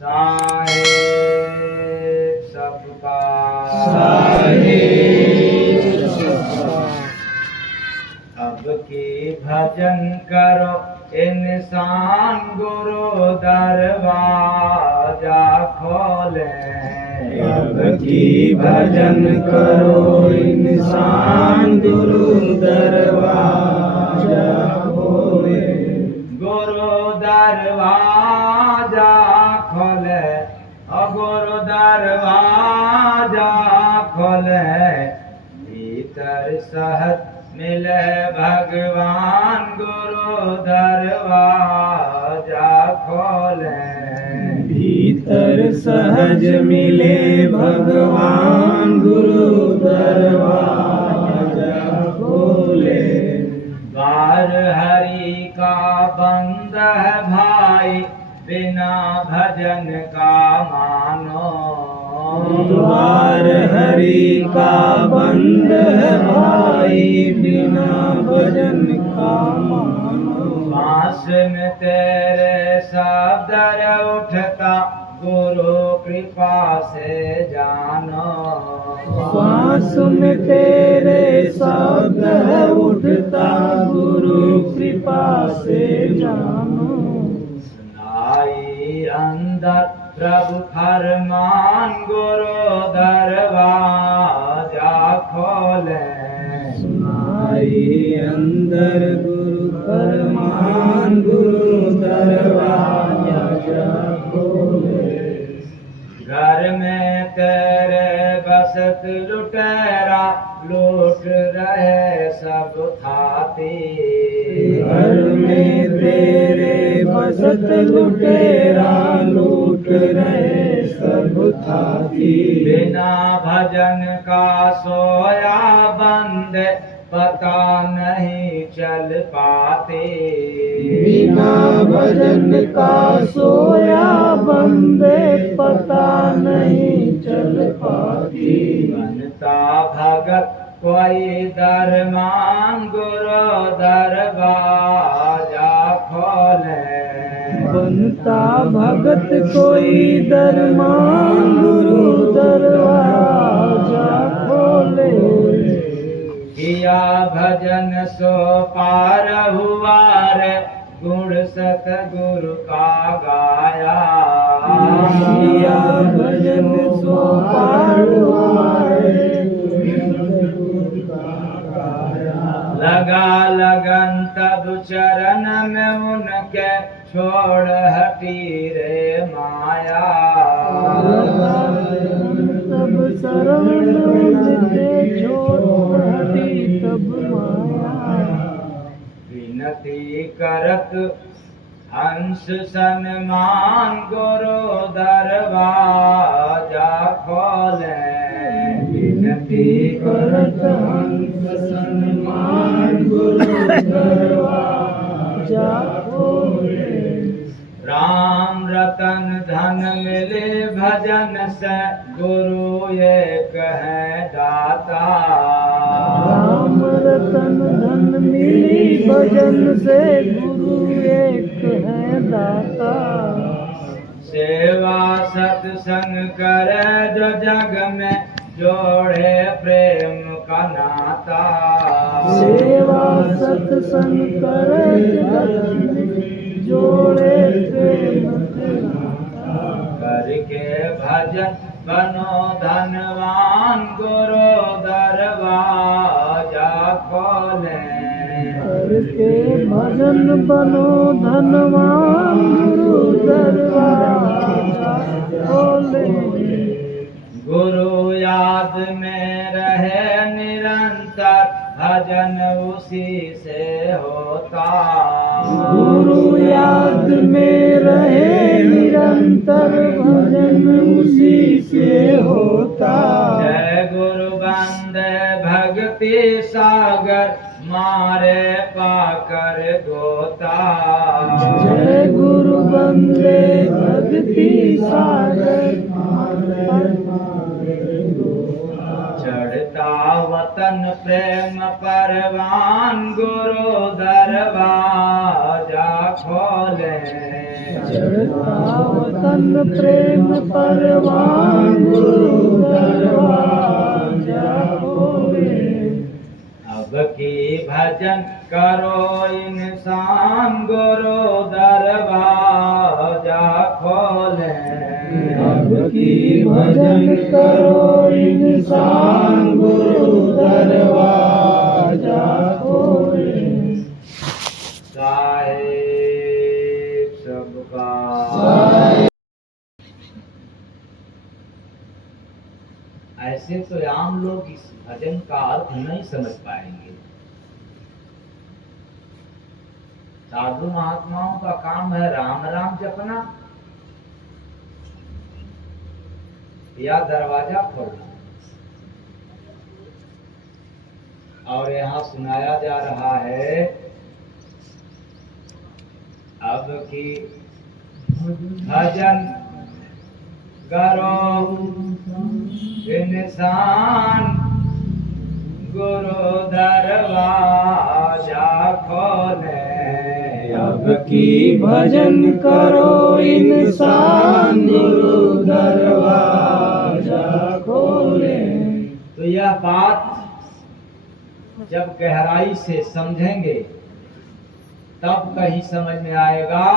साहेब सबका अब की भजन करो इंसान गुरु दरवाजा खोले। अब की भजन करो इंसान गुरु दरवाजा खोले। गुरु दरवाजा खोले, गुरु दरवाजा खोले, भीतर सहज मिले भगवान गुरु दरवाजा खोले। भीतर सहज मिले भगवान गुरु दरवाजा खोले। द्वार हरि का बंद है भाई, बिना भजन का मानो। द्वार हरि का बंद है भाई, बिना भजन का मानो। श्वास में तेरे शब्द उठता, गुरु कृपा से जानो। श्वास में तेरे शब्द है उठता, गुरु कृपा से जानो। सुनाई अंदर प्रभु फरमान, गुरु दरवाजा खोले। सुनाई अंदर गुरु फरमान, गुरु दरवाजा खोले। घर में तेरे बसत लुटेरा, लूट रहे सब खाती। घर में तेरे बसत लुटेरा, लूट रहे सब खाती। बिना भजन का सोया बंदे, पता नहीं चल पाते। बिना भजन का सोया बंदे, पता नहीं चल पाती। बनता भगत कोई दरमान, गुरु दरवाजा खोले। बनता भगत कोई दरमान, गुरु दरवाजा खोले। किया भजन सो पार हुआ रे, गुण सतगुरु का गाया। किया भजन सो पार हुआ रे, लगा लगन तब चरण में उनके, छोड़ हटी रे माया। तब शरण उनके, छोड़ हटी तब माया। विनती करत हंस सन्मान, गुरु दरवाजा खोले। विनती करत हंस सन्मान, गुरु दरवाजा खोले। राम रतन धन मिले भजन से, गुरु एक है दाता। राम रतन धन मिली भजन से, गुरु एक है दाता। सेवा सत्संग करे जो जग में, जोड़े प्रेम का नाता। सेवा सत्संग करे जग में, जोड़े प्रेम का नाता। करके भजन बनो धनवान, गुरु दरवाजा खोले। करके भजन बनो धनवान, गुरु दरवाजा खोले। गुरु याद में रहे निरंतर, भजन उसी से होता। गुरु याद में रहे निरंतर, भजन उसी से होता। जय गुरु बंदे भक्ति सागर, मारे पाकर गोता। जय गुरु बंदे भक्ति सागर, चढ़ता वतन प्रेम परवान, गुरु दरवाजा खोले। चढ़ता वतन प्रेम परवान गुरु दरवाजा खोले। अब की भजन करो इंसान गुरु दरवाजा खोले। अब की भजन करो इंसान गुरु दरवाजा खोले। साहेब सबका ऐसे तो आम लोग इस भजन का अर्थ नहीं समझ पाएंगे। साधु महात्माओं का काम है राम राम जपना या दरवाजा खोलना। और यहाँ सुनाया जा रहा है अब की भजन करो इंसान गुरु दरवाजा खोले। अब की भजन करो इंसान गुरु दरवाजा खोले। तो यह बात जब गहराई से समझेंगे तब कहीं समझ में आएगा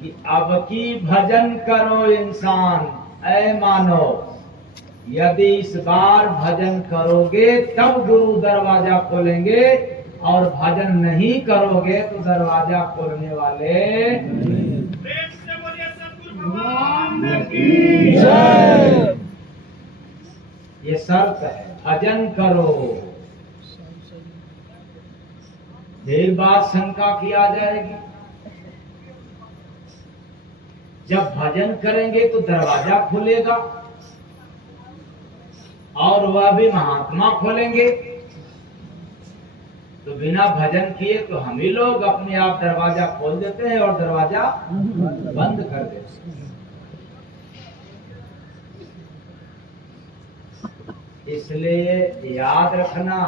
कि अब की भजन करो इंसान। ऐ मानो यदि इस बार भजन करोगे तब गुरु दरवाजा खोलेंगे और भजन नहीं करोगे तो दरवाजा खोलने वाले ये शर्त है। भजन करो। देर बाद शंका किया जाएगी। जब भजन करेंगे तो दरवाजा खुलेगा और वह भी महात्मा खोलेंगे। तो बिना भजन किए तो हम ही लोग अपने आप दरवाजा खोल देते हैं और दरवाजा बंद कर देते हैं। इसलिए याद रखना,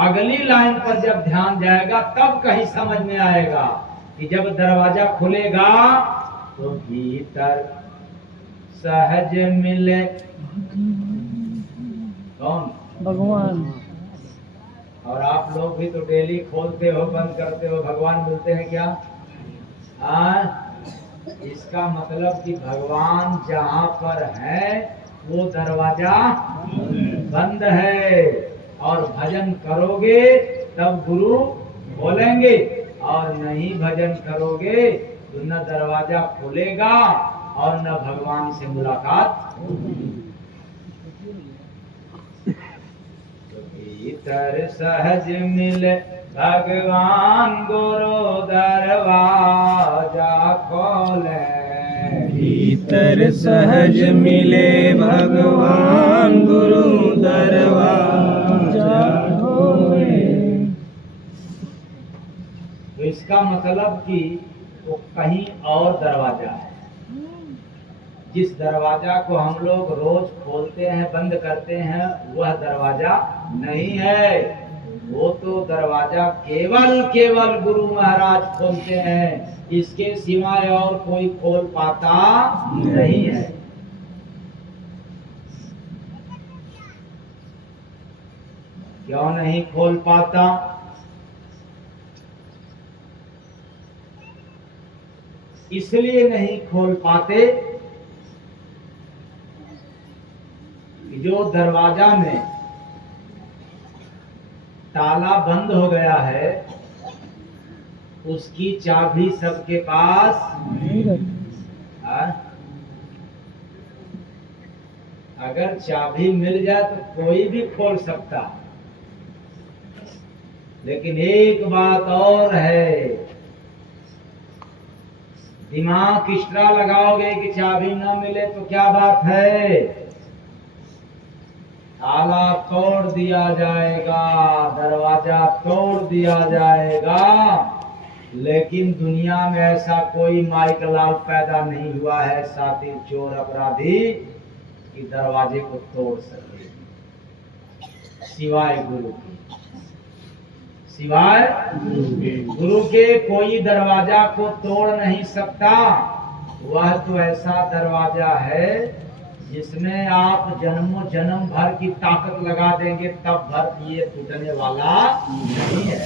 अगली लाइन पर जब ध्यान जाएगा तब कहीं समझ में आएगा कि जब दरवाजा खुलेगा तो भीतर सहज मिले कौन? भगवान। और आप लोग भी तो डेली खोलते हो बंद करते हो, भगवान मिलते हैं क्या? इसका मतलब कि भगवान जहाँ पर है वो दरवाजा बंद है। और भजन करोगे तब गुरु खोलेंगे और नहीं भजन करोगे तो न दरवाजा खुलेगा और न भगवान से मुलाकात होगी। तो भीतर सहज मिले भगवान गुरु दरवाजा खोले। भीतर सहज मिले भगवान गुरु दरवाजा खोले। तो इसका मतलब कि वो कहीं और दरवाजा है। जिस दरवाजा को हम लोग रोज खोलते हैं बंद करते हैं वह दरवाजा नहीं है। वो तो दरवाजा केवल गुरु महाराज खोलते हैं, इसके सिवाय और कोई खोल पाता नहीं है। क्यों नहीं खोल पाता? इसलिए नहीं खोल पाते कि जो दरवाजा में ताला बंद हो गया है उसकी चाबी सबके पास अगर चाबी मिल जाए तो कोई भी खोल सकता। लेकिन एक बात और है, दिमाग किस्ट्रा लगाओगे कि चाबी न मिले तो क्या बात है, ताला तोड़ दिया जाएगा, दरवाजा तोड़ दिया जाएगा। लेकिन दुनिया में ऐसा कोई माइकलाल पैदा नहीं हुआ है, सातिर चोर अपराधी, कि दरवाजे को तोड़ सके सिवाय गुरु की। सिवाय गुरु के कोई दरवाजा को तोड़ नहीं सकता। वह तो ऐसा दरवाजा है जिसमें आप जन्मों जन्म भर की ताकत लगा देंगे तब भर ये टूटने वाला नहीं है।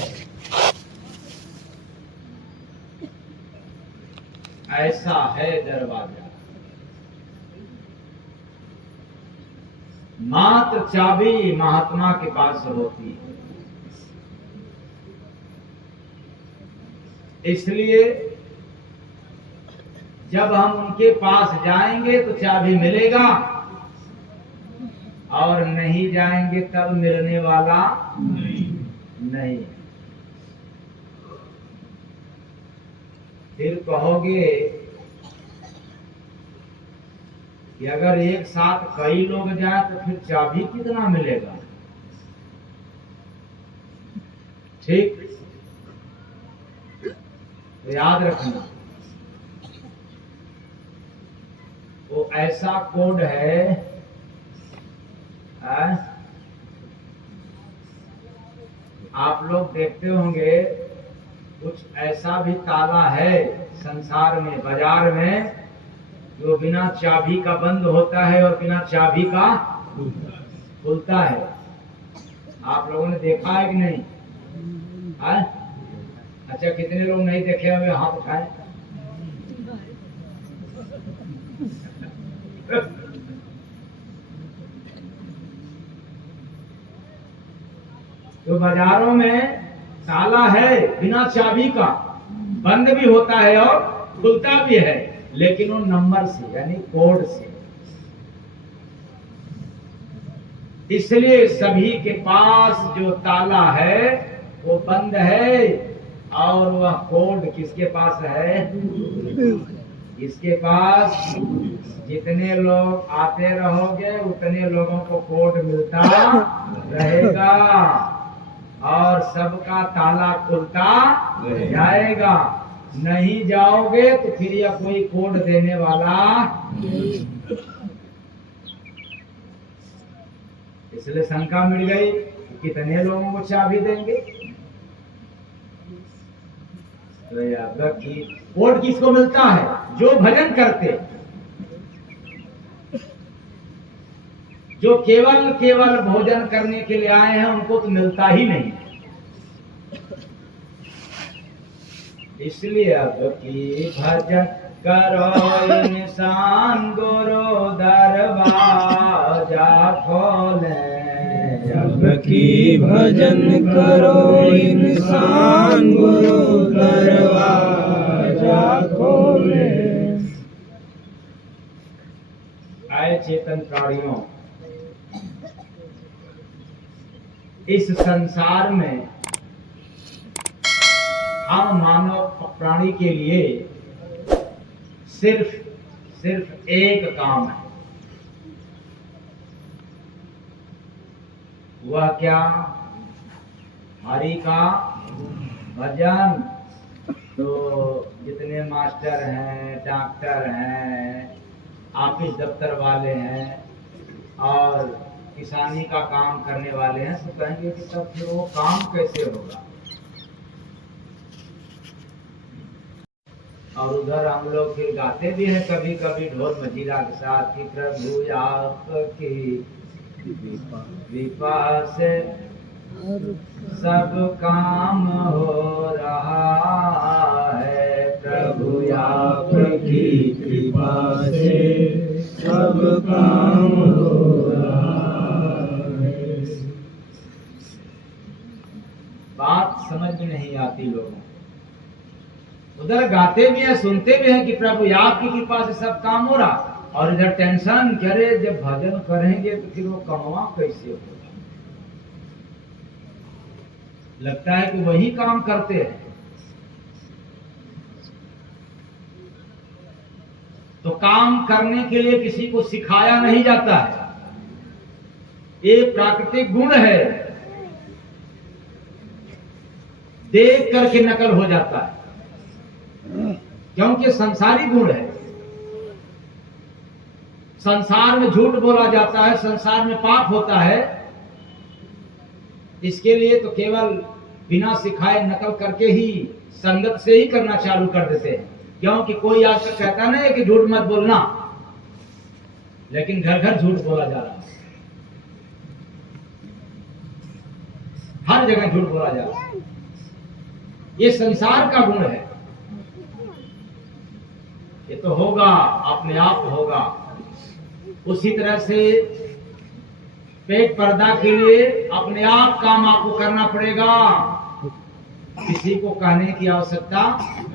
ऐसा है दरवाजा। मात्र चाबी महात्मा के पास होती है। इसलिए जब हम उनके पास जाएंगे तो चाबी मिलेगा और नहीं जाएंगे तब मिलने वाला नहीं। फिर कहोगे कि अगर एक साथ कई लोग जाए तो फिर चाबी कितना मिलेगा? ठीक, तो याद रखना वो ऐसा कोड है, आप लोग देखते होंगे कुछ ऐसा भी ताला है संसार में, बाजार में, जो बिना चाबी का बंद होता है और बिना चाबी का खुलता है। आप लोगों ने देखा है कि नहीं? है? अच्छा, कितने लोग नहीं देखे हुए हाथ उठाए? तो बाजारों में ताला है बिना चाबी का, बंद भी होता है और खुलता भी है, लेकिन वो नंबर से यानी कोड से। इसलिए सभी के पास जो ताला है वो बंद है और वह कोड किसके पास है? इसके पास। जितने लोग आते रहोगे उतने लोगों को कोड मिलता रहेगा और सबका ताला खुलता जाएगा। नहीं जाओगे तो फिर यह कोई कोड देने वाला। इसलिए शंका मिल गई कितने लोगों को चाबी देंगे। तो याद रखिए कोड किसको मिलता है? जो भजन करते, जो केवल केवल भोजन करने के लिए आए हैं उनको तो मिलता ही नहीं। इसलिए अब की भजन करो इंसान गुरु दरवाजा खोले। जब की भजन करो इंसान गुरु दरवाजा खोले। आए चेतन प्राणियों, इस संसार में हम मानव प्राणी के लिए सिर्फ एक काम है। वह क्या? हरि का भजन। तो जितने मास्टर हैं, डॉक्टर हैं, ऑफिस दफ्तर वाले हैं और किसानी का काम करने वाले हैं, सब कहेंगे कि तब फिर वो काम कैसे होगा? और उधर हम लोग फिर गाते भी हैं कभी कभी ढोल मजीरा के साथ कि प्रभु आपकी कृपा से सब काम हो रहा है। प्रभु आपकी कृपा से सब काम हो रहा है। बात समझ में नहीं आती लोगों को। उधर गाते भी हैं, सुनते भी हैं कि प्रभु आपकी कृपा से सब काम हो रहा, और इधर टेंशन करे जब भजन करेंगे तो फिर वो कमवा कैसे होगा? लगता है कि वही काम करते हैं। तो काम करने के लिए किसी को सिखाया नहीं जाता है, ये प्राकृतिक गुण है, देख करके नकल हो जाता है, क्योंकि संसारी गुण है। संसार में झूठ बोला जाता है, संसार में पाप होता है। इसके लिए तो केवल बिना सिखाए नकल करके ही संगत से ही करना चालू कर देते हैं। क्योंकि कोई आज तक कहता नहीं है कि झूठ मत बोलना, लेकिन घर घर झूठ बोला जा रहा है, हर जगह झूठ बोला जा रहा है। ये संसार का गुण है, ये तो होगा, अपने आप होगा। उसी तरह से पेट पर्दा के लिए अपने आप काम आपको करना पड़ेगा, किसी को कहने की आवश्यकता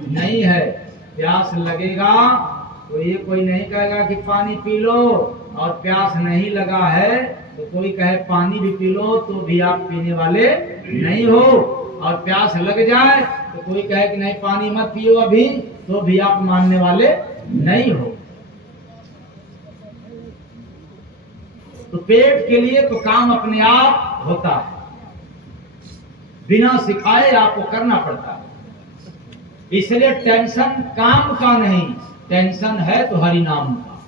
नहीं है। प्यास लगेगा तो ये कोई नहीं कहेगा कि पानी पी लो, और प्यास नहीं लगा है तो कोई कहे पानी भी पी लो तो भी आप पीने वाले नहीं हो, और प्यास लग जाए तो कोई कहे कि नहीं पानी मत पियो अभी, तो भी आप मानने वाले नहीं हो। तो पेट के लिए तो काम अपने आप होता है, बिना सिखाए आपको करना पड़ता है। इसलिए टेंशन काम का नहीं, टेंशन है तो हरि नाम का।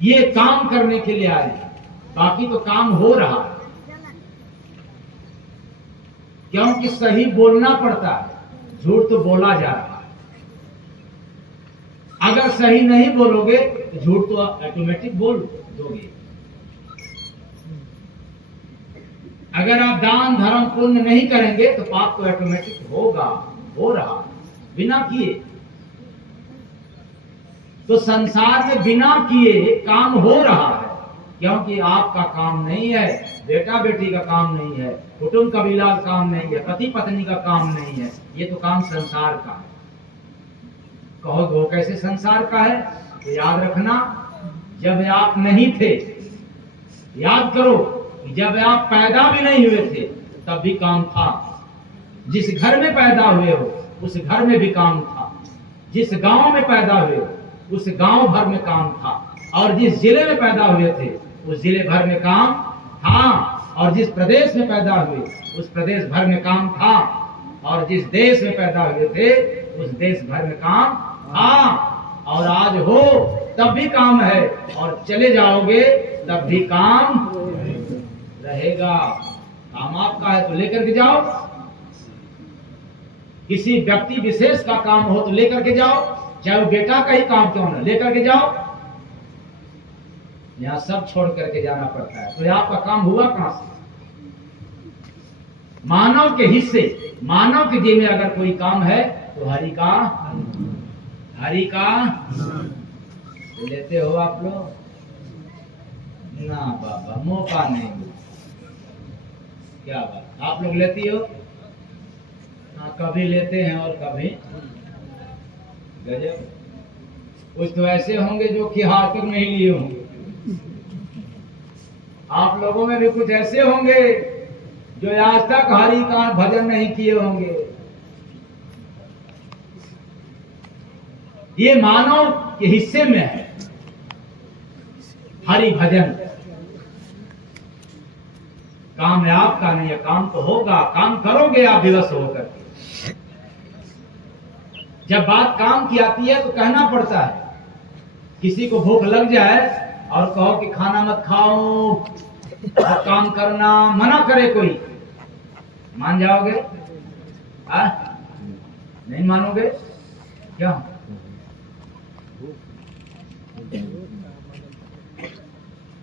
ये काम करने के लिए आए, बाकी तो काम हो रहा है, क्योंकि सही बोलना पड़ता है, झूठ तो बोला जा रहा है। अगर सही नहीं बोलोगे तो झूठ तो ऑटोमेटिक बोल दोगे। अगर आप दान धर्म पुण्य नहीं करेंगे तो पाप तो ऑटोमेटिक होगा, हो रहा बिना किए। तो संसार में बिना किए काम हो रहा है, क्योंकि आपका काम नहीं है, बेटा बेटी का काम नहीं है, कुटुंब कबीला का काम नहीं है, पति पत्नी का काम नहीं है, ये तो काम संसार का है। कहो वो कैसे संसार का है? तो याद रखना, जब आप नहीं थे, याद करो जब आप पैदा भी नहीं हुए थे तब भी काम था। जिस घर में पैदा हुए हो उस घर में भी काम था, जिस गांव में पैदा हुए हो उस गांव भर में काम था, और जिस जिले में पैदा हुए थे उस जिले भर में काम था, और जिस प्रदेश में पैदा हुए उस प्रदेश भर में काम था, और जिस देश में पैदा हुए थे उस देश भर में काम था। और आज हो तब भी काम है, और चले जाओगे तब भी काम रहेगा। काम आपका है तो लेकर के जाओ, किसी व्यक्ति विशेष का काम हो तो लेकर के जाओ, चाहे वो बेटा का ही काम क्यों ना, लेकर के जाओ। यहाँ सब छोड़ करके जाना पड़ता है, तो आपका काम हुआ कहां से? मानव के हिस्से, मानव के जी में अगर कोई काम है तो हरि का लेते हो आप लोग ना? बाबा मौका नहीं, क्या बात, आप लोग लेती हो? हाँ, कभी लेते हैं और कभी गजब। कुछ तो ऐसे होंगे जो कि हाथ तक नहीं लिए होंगे, आप लोगों में भी कुछ ऐसे होंगे जो आज तक हरि का भजन नहीं किए होंगे। ये मानव के हिस्से में है हरि भजन। काम है आपका नहीं है, काम तो होगा, काम करोगे आप विवश होकर के। जब बात काम की आती है तो कहना पड़ता है। किसी को भूख लग जाए और कहो कि खाना मत खाओ, काम करना, मना करे कोई, मान जाओगे? नहीं मानोगे क्या?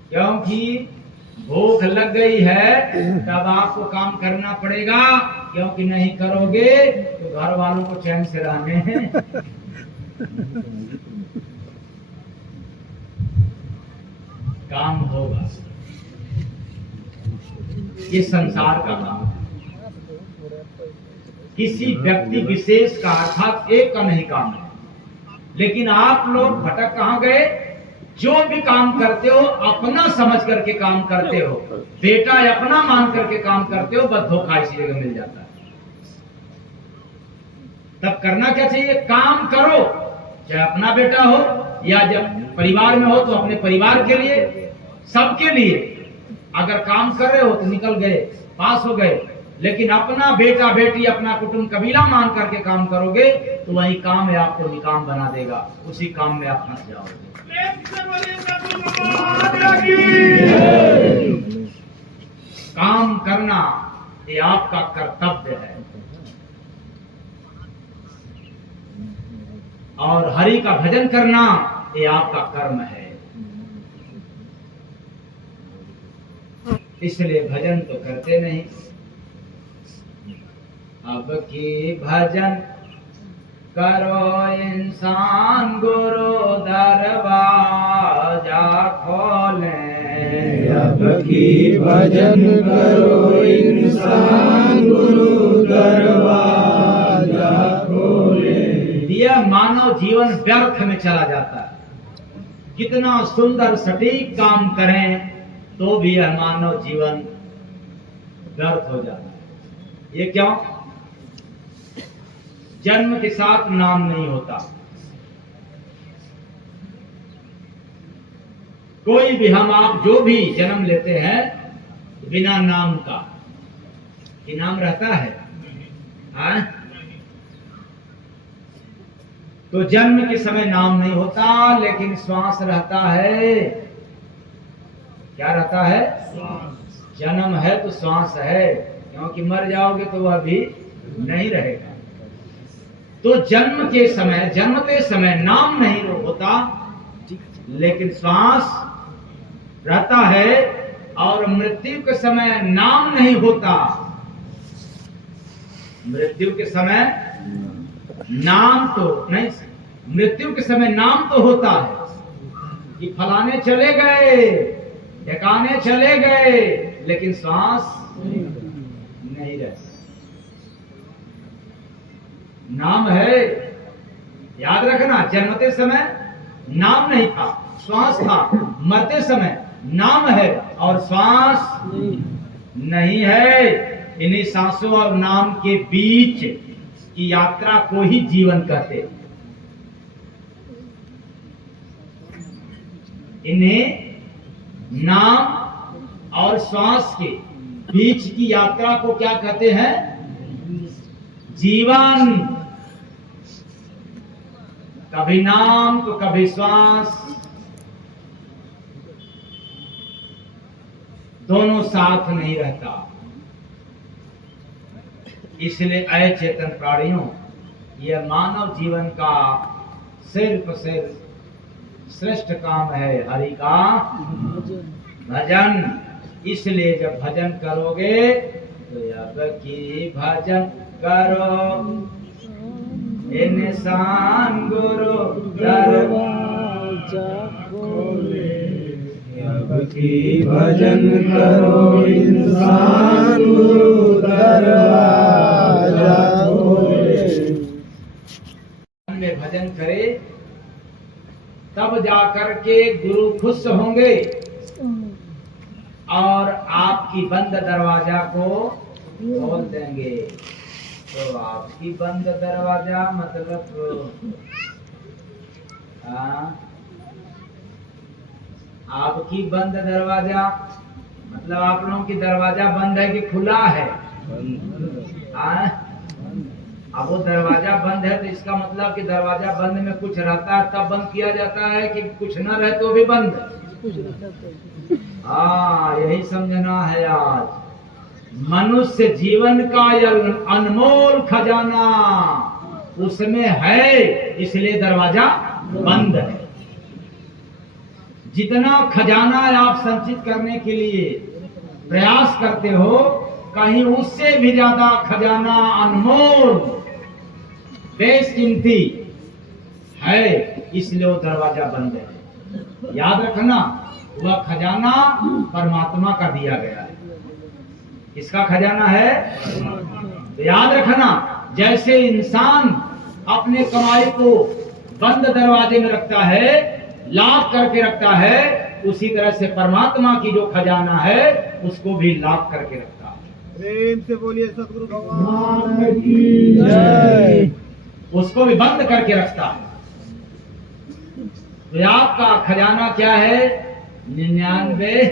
क्योंकि भूख लग गई है तब आपको काम करना पड़ेगा, क्योंकि नहीं करोगे तो घर वालों को चैन से रहने हैं। काम होगा, ये संसार का काम है, किसी व्यक्ति विशेष का अर्थात एक का नहीं काम है। लेकिन आप लोग भटक कहां गए? जो भी काम करते हो अपना समझ करके काम करते हो, बेटा अपना मान करके काम करते हो, बस धोखा इसी जगह मिल जाता है। तब करना क्या चाहिए? काम करो, चाहे अपना बेटा हो या जब परिवार में हो तो अपने परिवार के लिए, सबके लिए। अगर काम कर रहे हो तो निकल गए, पास हो गए, लेकिन अपना बेटा बेटी अपना कुटुंब कबीला मान करके काम करोगे तो वही काम है आपको निकाम बना देगा, उसी काम में आप फंस जाओगे। काम करना, ये आपका कर्तव्य है। और हरि का भजन करना ये आपका कर्म है। इसलिए भजन तो करते नहीं। अब की भजन करो इंसान गुरु दरवाजा खोले। अब की भजन करो इंसान गुरु दरवाजा खोले। यह मानव जीवन व्यर्थ में चला जाता है। कितना सुंदर सटीक काम करें तो भी यह मानव जीवन व्यर्थ हो जाता है। ये क्यों? जन्म के साथ नाम नहीं होता। कोई भी हम आप जो भी जन्म लेते हैं बिना नाम का, कि नाम रहता है हाँ? तो जन्म के समय नाम नहीं होता, लेकिन श्वास रहता है। क्या रहता है? जन्म है तो श्वास है, क्योंकि मर जाओगे तो वह भी नहीं रहेगा। तो जन्म के समय, जन्मते समय नाम नहीं होता, लेकिन श्वास रहता है। और मृत्यु के समय नाम नहीं होता। मृत्यु के समय नाम तो नहीं, मृत्यु के समय नाम तो होता है कि फलाने चले गए, ठिकाने चले गए, लेकिन श्वास नहीं रहता। नाम है, याद रखना। जन्मते समय नाम नहीं था, श्वास था। मरते समय नाम है और श्वास नहीं है। इन्हीं सांसों और नाम के बीच की यात्रा को ही जीवन कहते हैं। इन्हें नाम और श्वास के बीच की यात्रा को क्या कहते हैं? जीवन। कभी नाम तो कभी श्वास, दोनों साथ नहीं रहता। इसलिए अचेतन प्राणियों, यह मानव जीवन का सिर्फ श्रेष्ठ काम है हरि का भजन। इसलिए जब भजन करोगे तो अब की भजन करो इंसान गुरु दरवाजा खोले। अब की भजन करो इंसान गुरु दरवाजा खोले। में भजन करे तब जाकर के गुरु खुश होंगे और आपकी बंद दरवाजा को खोल देंगे। तो आपकी बंद दरवाजा मतलब आपकी बंद दरवाजा मतलब आप लोगों की दरवाजा बंद है कि खुला है? अब वो दरवाजा बंद है तो इसका मतलब कि दरवाजा बंद में कुछ रहता है तब बंद किया जाता है, कि कुछ न रहे तो भी बंद? हाँ, यही समझना है आज। मनुष्य जीवन का यह अनमोल खजाना उसमें है, इसलिए दरवाजा बंद है। जितना खजाना आप संचित करने के लिए प्रयास करते हो, कहीं उससे भी ज्यादा खजाना अनमोल बेशकीमती है, इसलिए वो दरवाजा बंद है। याद रखना, वह खजाना परमात्मा का दिया गया है। किसका खजाना है? तो याद रखना, जैसे इंसान अपने कमाई को बंद दरवाजे में रखता है, लॉक करके रखता है, उसी तरह से परमात्मा की जो खजाना है उसको भी लॉक करके रखता है। प्रेम से बोलिए सतगुरु भगवान की जय। उसको भी बंद करके रखता है। तो आपका खजाना क्या है? 99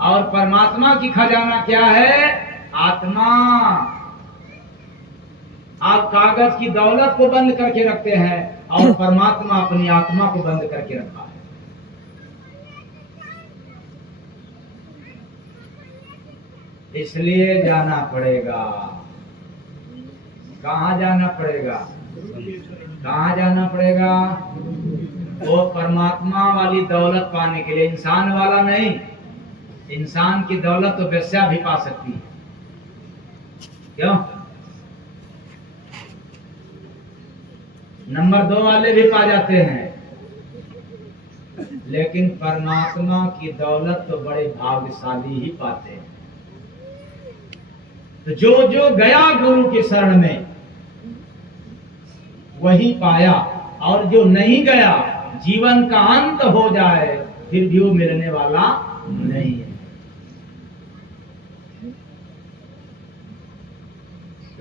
और परमात्मा की खजाना क्या है? आत्मा। आप कागज की दौलत को बंद करके रखते हैं और परमात्मा अपनी आत्मा को बंद करके रखा है। इसलिए जाना पड़ेगा। कहाँ जाना पड़ेगा? कहाँ जाना पड़ेगा? वो परमात्मा वाली दौलत पाने के लिए, इंसान वाला नहीं। इंसान की दौलत तो वेश्या भी पा सकती है, क्यों? नंबर 2 वाले भी पा जाते हैं, लेकिन परमात्मा की दौलत तो बड़े भाग्यशाली ही पाते हैं। तो जो जो गया गुरु की शरण में वही पाया, और जो नहीं गया, जीवन का अंत हो जाए फिर भी वो मिलने वाला नहीं है।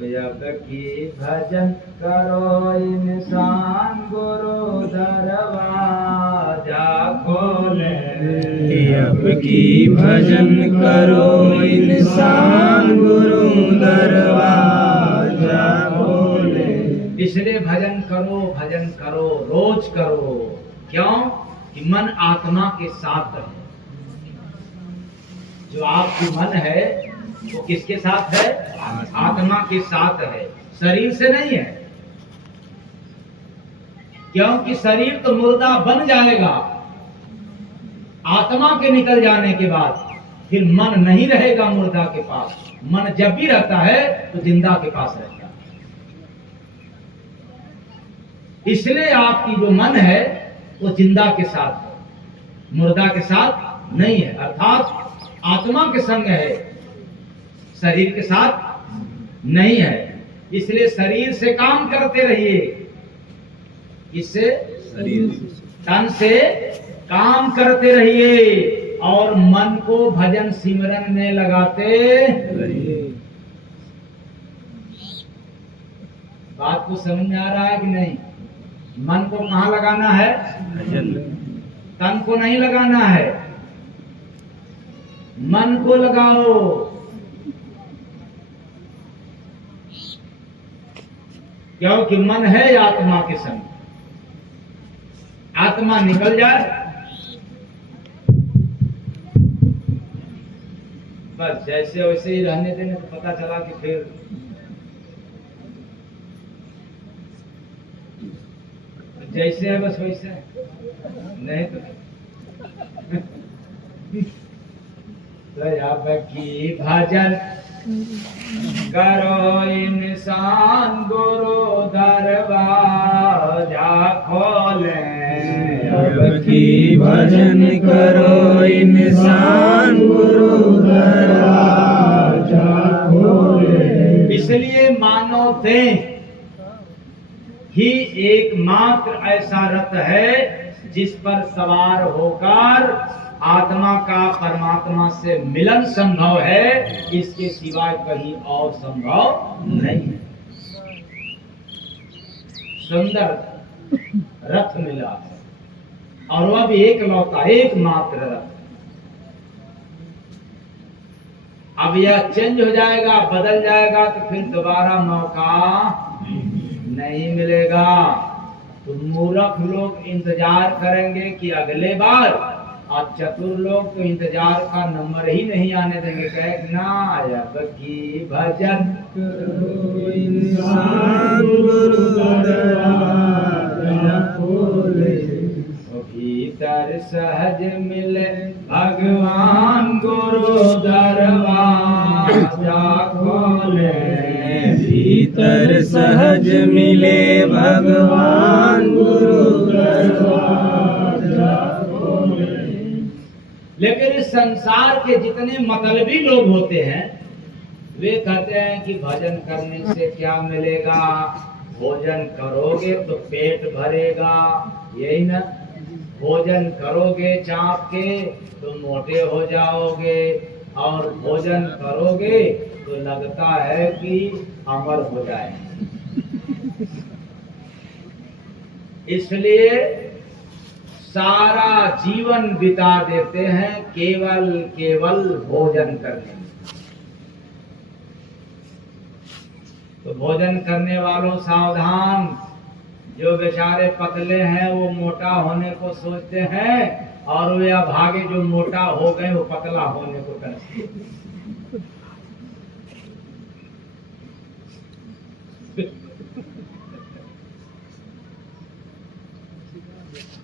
जब की भजन करो इंसान गुरु दरवाजा खोले। अब की भजन करो इंसान गुरु दरवाजा खोले। इसलिए भजन करो, रोज करो। क्यों? कि मन आत्मा के साथ है। जो आपकी मन है वो किसके साथ है? आत्मा के साथ है, शरीर से नहीं है। क्योंकि शरीर तो मुर्दा बन जाएगा आत्मा के निकल जाने के बाद, फिर मन नहीं रहेगा मुर्दा के पास। मन जब भी रहता है तो जिंदा के पास रहता है। इसलिए आपकी जो मन है वो जिंदा के साथ है, मुर्दा के साथ नहीं है। अर्थात आत्मा के संग है, शरीर के साथ नहीं है। इसलिए शरीर से काम करते रहिए। इससे तन से काम करते रहिए और मन को भजन सिमरन में लगाते रहिए। बात को समझ में आ रहा है कि नहीं? मन को कहाँ लगाना है? तन को नहीं लगाना है, मन को लगाओ। क्योंकि मन है आत्मा के संग। आत्मा निकल जाए बस जैसे वैसे ही रहने देने, तो पता चला कि फिर जैसे है बस वैसे है। नहीं तो अब की भजन करो इंसान गुरु दरवाजा खोले। अब की भजन करो इंसान गुरु दरवाजा खोले। इसलिए मानव देह ही एकमात्र ऐसा रथ है जिस पर सवार होकर आत्मा का परमात्मा से मिलन संभव है। इसके सिवाय कहीं और संभव नहीं है। सुंदर रथ मिला है और वह भी एकलौता एकमात्र रथ। अब यह चेंज हो जाएगा, बदल जाएगा, तो फिर दोबारा मौका नहीं मिलेगा। तो मूर्ख लोग इंतजार करेंगे कि अगले बार, और चतुर लोग तो इंतजार का नंबर ही नहीं आने देंगे। कहे ना अब की भजन करो इंसान गुरु दरवाजा खोले। भीतर सहज मिले भगवान गुरु दरवाजा खोले। भीतर सहज मिले भगवान गुरु दरवाजा खोले। लेकिन इस संसार के जितने मतलबी लोग होते हैं वे कहते हैं कि भजन करने से क्या मिलेगा? भोजन करोगे तो पेट भरेगा, यही ना? भोजन करोगे चाप के तो मोटे हो जाओगे, और भोजन करोगे तो लगता है कि अमर हो जाए। इसलिए सारा जीवन बिता देते हैं केवल भोजन करने में। तो भोजन करने वालों सावधान। जो बेचारे पतले हैं वो मोटा होने को सोचते हैं, और वे अभागे जो मोटा हो गए वो पतला होने को करते हैं।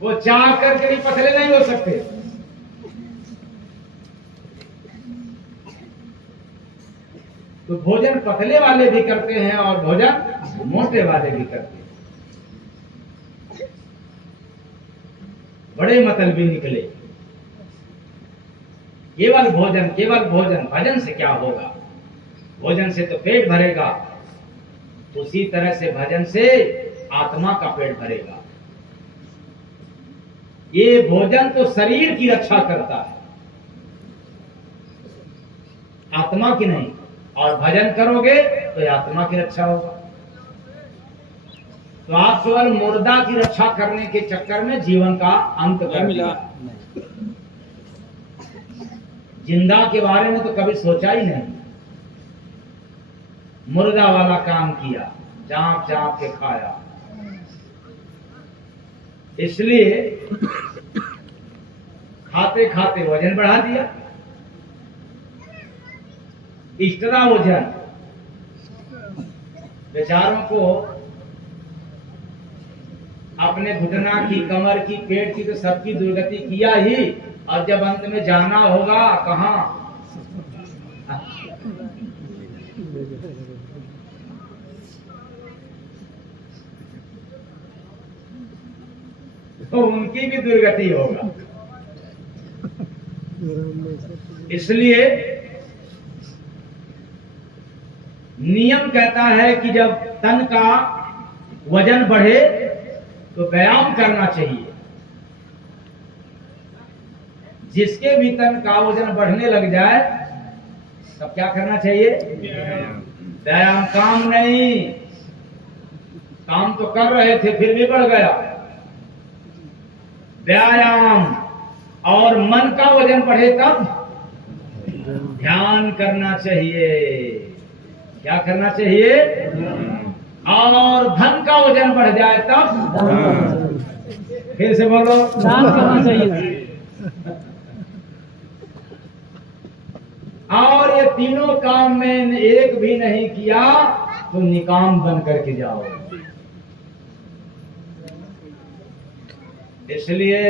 वो चाह करके भी पतले नहीं हो सकते। तो भोजन पतले वाले भी करते हैं और भोजन मोटे वाले भी करते हैं। बड़े मतलबी निकले। केवल भोजन, भजन से क्या होगा? भोजन से तो पेट भरेगा, उसी तरह से भजन से आत्मा का पेट भरेगा। ये भोजन तो शरीर की रक्षा करता है, आत्मा की नहीं। और भजन करोगे तो आत्मा की रक्षा होगा। तो आप केवल मुर्दा की रक्षा करने के चक्कर में जीवन का अंत कर दिया। जिंदा के बारे में तो कभी सोचा ही नहीं। मुर्दा वाला काम किया, चाप चाप के खाया। इसलिए खाते खाते वजन बढ़ा दिया। इष्टदा वजन बेचारों को अपने घुटना की, कमर की, पेट की तो सबकी दुर्गति किया ही। और जब अंत में जाना होगा कहां? तो उनकी भी दुर्गति होगा। इसलिए नियम कहता है कि जब तन का वजन बढ़े तो व्यायाम करना चाहिए। जिसके भी तन का वजन बढ़ने लग जाए तब क्या करना चाहिए? व्यायाम। काम नहीं, काम तो कर रहे थे फिर भी बढ़ गया। व्यायाम। और मन का वजन बढ़े तब ध्यान करना चाहिए। क्या करना चाहिए? और धन का वजन बढ़ जाए तब फिर से बोलो, दान करना चाहिए। और ये तीनों काम में एक भी नहीं किया तो निकाम बन करके जाओ। इसलिए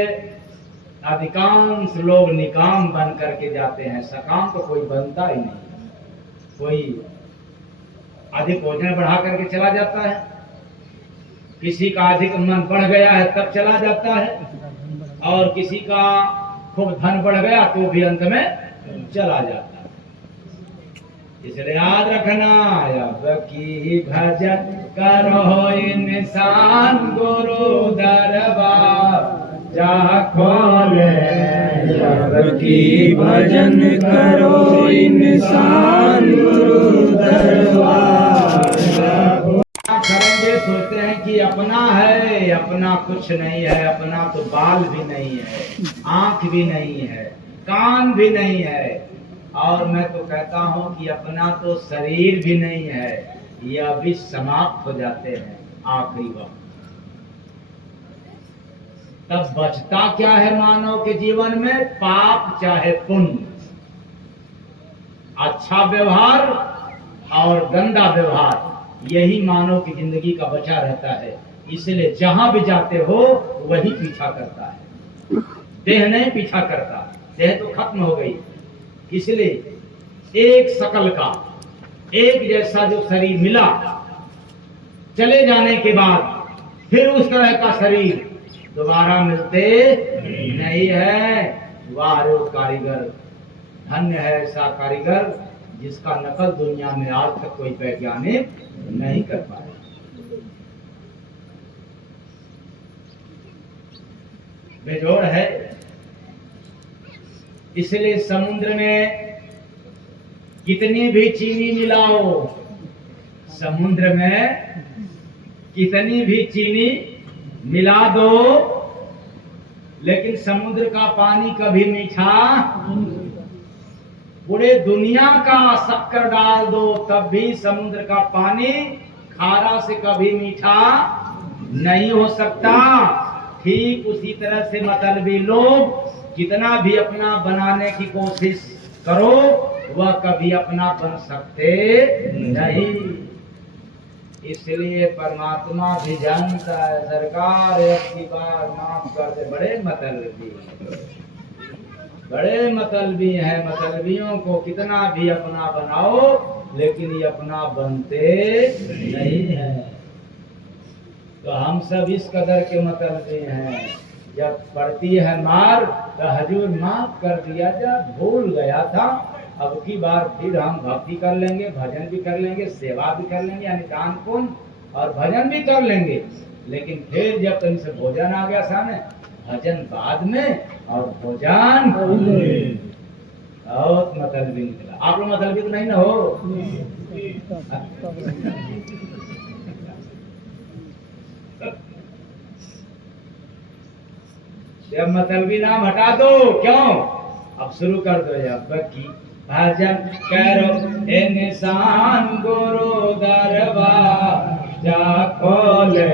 अधिकांश लोग निकाम बन करके जाते हैं, सकाम तो कोई बनता ही नहीं। कोई अधिक भोजन बढ़ा करके चला जाता है, किसी का अधिक मन बढ़ गया है तब चला जाता है, और किसी का खूब धन बढ़ गया तो भी अंत में चला जाता है। इसलिए याद रखना, अब की भजन करो इंसान गुरु दरबार जा खोले। अब की भजन करो इंसान गुरु दरबार। करेंगे सोचते हैं कि अपना है, अपना कुछ नहीं है। अपना तो बाल भी नहीं है, आंख भी नहीं है, कान भी नहीं है, और मैं तो कहता हूं कि अपना तो शरीर भी नहीं है। ये अभी समाप्त हो जाते हैं आखिरी वक्त। तब बचता क्या है मानव के जीवन में? पाप चाहे पुण्य, अच्छा व्यवहार और गंदा व्यवहार, यही मानव की जिंदगी का बचा रहता है। इसलिए जहां भी जाते हो वही पीछा करता है, देह नहीं पीछा करता। देह तो खत्म हो गई। इसलिए एक शकल का, एक जैसा जो शरीर मिला, चले जाने के बाद फिर उस तरह का शरीर दोबारा मिलते नहीं है। वाह रे कारीगर, धन्य है ऐसा कारीगर जिसका नकल दुनिया में आज तक कोई वैज्ञानिक नहीं कर पाया। बेजोड़ है। इसलिए समुद्र में कितनी भी चीनी मिलाओ, समुद्र में कितनी भी चीनी मिला दो, लेकिन समुद्र का पानी कभी मीठा। पूरे दुनिया का शक्कर डाल दो तब भी समुद्र का पानी खारा से कभी मीठा नहीं हो सकता। ठीक उसी तरह से मतलबी लोग कितना भी अपना बनाने की कोशिश करो, वह कभी अपना बन सकते नहीं। इसलिए परमात्मा भी जानता है सरकार एक की बार माफ कर दे। बड़े मतलबी हैं। मतलबियों को कितना भी अपना बनाओ लेकिन ये अपना बनते नहीं है। तो हम सब इस कदर के मतलबी हैं, जब पड़ती है मार तो हजूर माफ कर दिया, जब भूल गया था, अब की बार फिर हम भक्ति कर लेंगे, भजन भी कर लेंगे, सेवा भी कर लेंगे, यानी दान पुण्य और भजन भी कर लेंगे। लेकिन फिर जब तुम से भोजन आ गया सामने, भजन बाद में और भोजन बहुत मतलबी निकला। आप लोग मतलबी तो नहीं ना हो? जब मतलबी नाम हटा दो, क्यों? अब शुरू कर दो। अब की भजन करो इंसान गुरु दरवाजा खोले,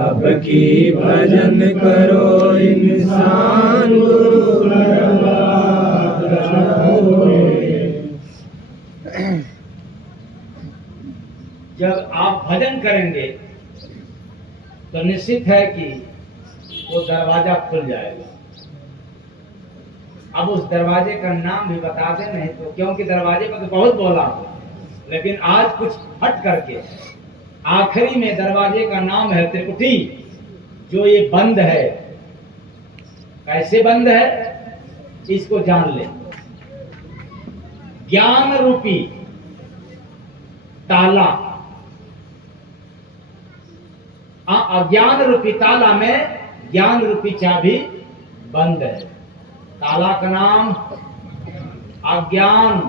अब की भजन करो इंसान गुरु दरवाजा खोले। जब आप भजन करेंगे तो निश्चित है कि वो दरवाजा खुल जाएगा। अब उस दरवाजे का नाम भी बता दे, नहीं तो, क्योंकि दरवाजे पर तो बहुत बोला हो, लेकिन आज कुछ हट करके आखिरी में दरवाजे का नाम है त्रिकुटी, जो ये बंद है। कैसे बंद है इसको जान ले। ज्ञान रूपी ताला, अज्ञान रूपी ताला में ज्ञान रूपी चाबी बंद है। ताला का नाम अज्ञान।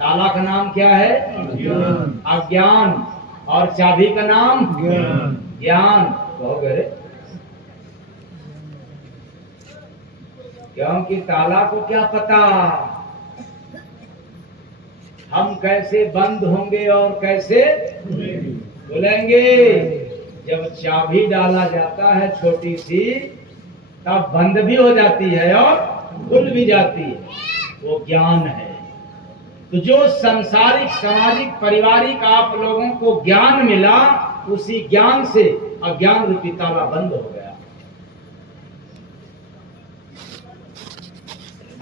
ताला का नाम क्या है? अज्ञान। और चाबी का नाम ज्ञान। कहोगे रे, क्योंकि ताला को क्या पता हम कैसे बंद होंगे और कैसे खुलेंगे। जब चाबी डाला जाता है छोटी सी, तब बंद भी हो जाती है और खुल भी जाती है। वो ज्ञान है। तो जो सांसारिक, सामाजिक, पारिवारिक आप लोगों को ज्ञान मिला, उसी ज्ञान से अज्ञान रूपी ताला बंद हो गया।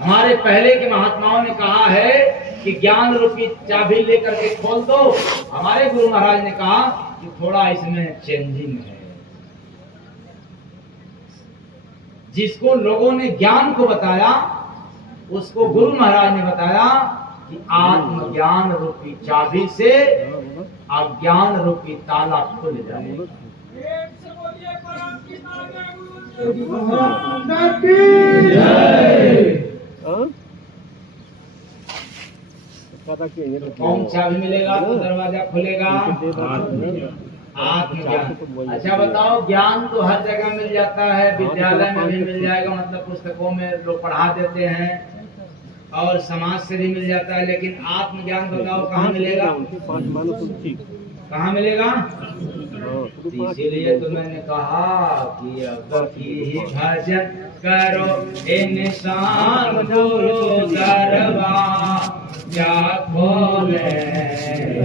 हमारे पहले के महात्माओं ने कहा है कि ज्ञान रूपी चाबी लेकर के खोल दो। हमारे गुरु महाराज ने कहा कि थोड़ा इसमें चेंजिंग है। जिसको लोगों ने ज्ञान को बताया, उसको गुरु महाराज ने बताया कि आत्मज्ञान रूपी चाबी से अज्ञान रूपी ताला खुल जाएगा। कौन चाबी मिलेगा तो दरवाजा खुलेगा? आत्मज्ञान। अच्छा बताओ, ज्ञान तो हर जगह मिल जाता है, विद्यालय में भी मिल जाएगा, मतलब पुस्तकों में लोग पढ़ा देते हैं, और समाज से भी मिल जाता है, लेकिन आत्मज्ञान बताओ कहाँ मिलेगा? कहाँ मिलेगा? इसीलिए तो मैंने कहा कि अब की भजन करो इंसान गुरु दरवाजा खोले,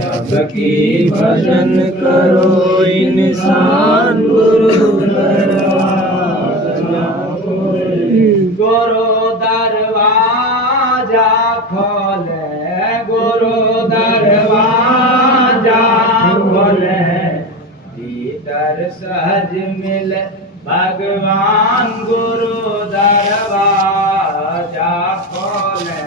अब की भजन करो इंसान गुरु दरवाजा खोले। गुरु दरवाजा खोले, गुरु दरवाजा खोले, भीतर सहज मिल भगवान गुरु दरवाजा खोले।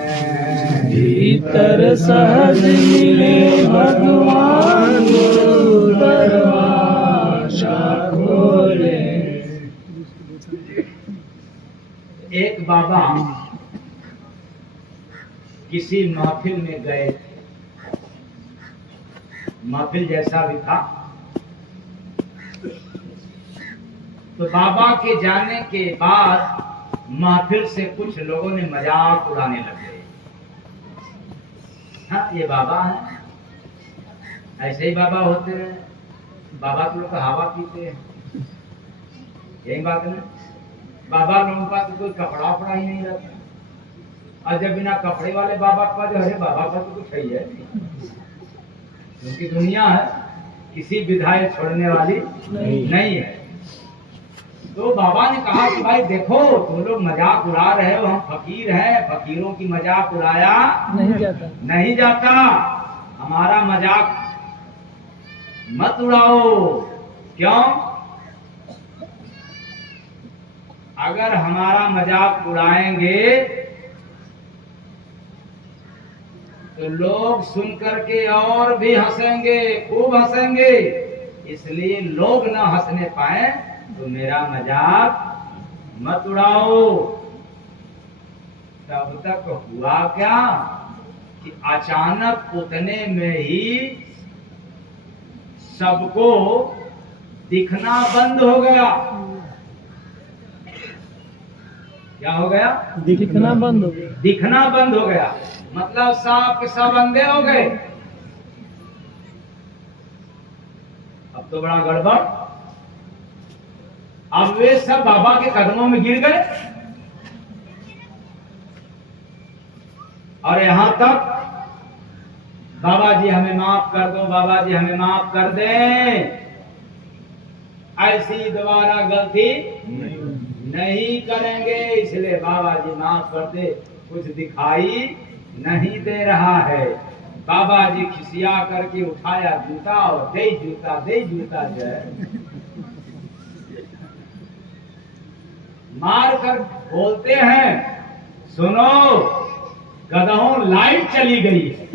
भीतर सहज मिले भगवान गुरु दरवाजा खोले। एक बाबा किसी महफिल में गए थे। महफिल जैसा भी था, तो बाबा के जाने के बाद महफिल से कुछ लोगों ने मजाक उड़ाने लगे। हाँ, ये बाबा है, ऐसे ही बाबा होते हैं, बाबा तो लोग हवा पीते हैं, यही बात है। बाबा लोगों का तो कोई कपड़ा उपड़ा ही नहीं रहता, और जब बिना कपड़े वाले बाबा का जो है, बाबा का तो कुछ है ही है, उनकी दुनिया है। किसी विधाए छोड़ने वाली नहीं है। तो बाबा ने कहा कि भाई देखो तुम लोग मजाक उड़ा रहे हो, हम फकीर हैं, फकीरों की मजाक उड़ाया नहीं जाता। हमारा मजाक मत उड़ाओ। क्यों? अगर हमारा मजाक उड़ाएंगे तो लोग सुन करके और भी हंसेंगे, खूब हंसेंगे। इसलिए लोग ना हंसने पाए तो मेरा मजाक मत उड़ाओ। तब तक हुआ क्या कि अचानक उतने में ही सबको दिखना बंद हो गया। क्या हो गया? दिखना बंद हो गया। दिखना बंद हो गया, मतलब सब के सब अंधे हो गए। अब तो बड़ा गड़बड़। अब वे सब बाबा के कदमों में गिर गए और यहां तक बाबा जी हमें माफ कर दो, बाबा जी हमें माफ कर दें, ऐसी दोबारा गलती नहीं करेंगे, इसलिए बाबा जी माफ कर दे। कुछ दिखाई नहीं दे रहा है। बाबा जी खिसिया करके उठाया जूता और दे जूता जो है मार कर बोलते हैं, सुनो गधों लाइट चली गई है।